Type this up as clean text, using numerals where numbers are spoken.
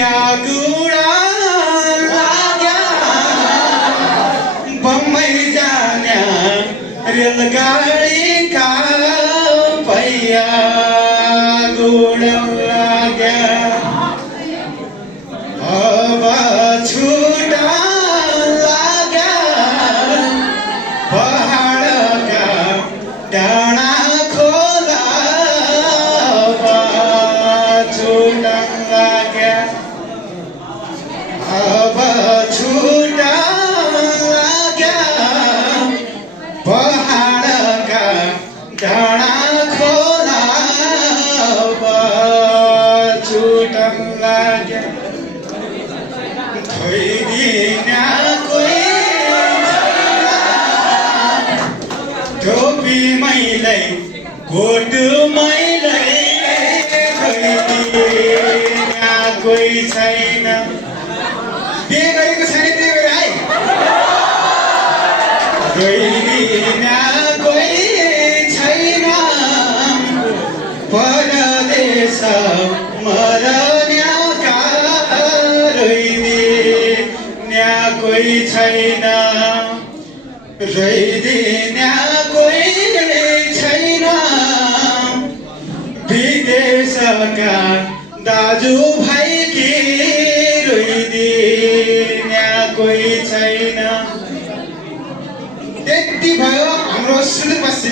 पैया गुडा लाग्या बम्बई जान्या रेलगाडीका पैया गुडा लाग्या अब छुटा लाग्या पहाडका डाँडा खोला छुटा लाग्या अब छुटा लाग्या पहाडका डाँडा खोला छुटा लाग्या थोइदिना कोही टोपी मैलै कोट मैलै थोइदिना कोही छैन बिहे गरेको छैन त्यही भएर है थोइदिना कोही छैन परदेश मरन्याका रोइदिन्या कोही छैन रोइदिन्या कोही छैन विदेशका दाजुभाइ कि रोइदिन्या कोही छैन। त्यति भयो हाम्रो सुदूरपश्चिम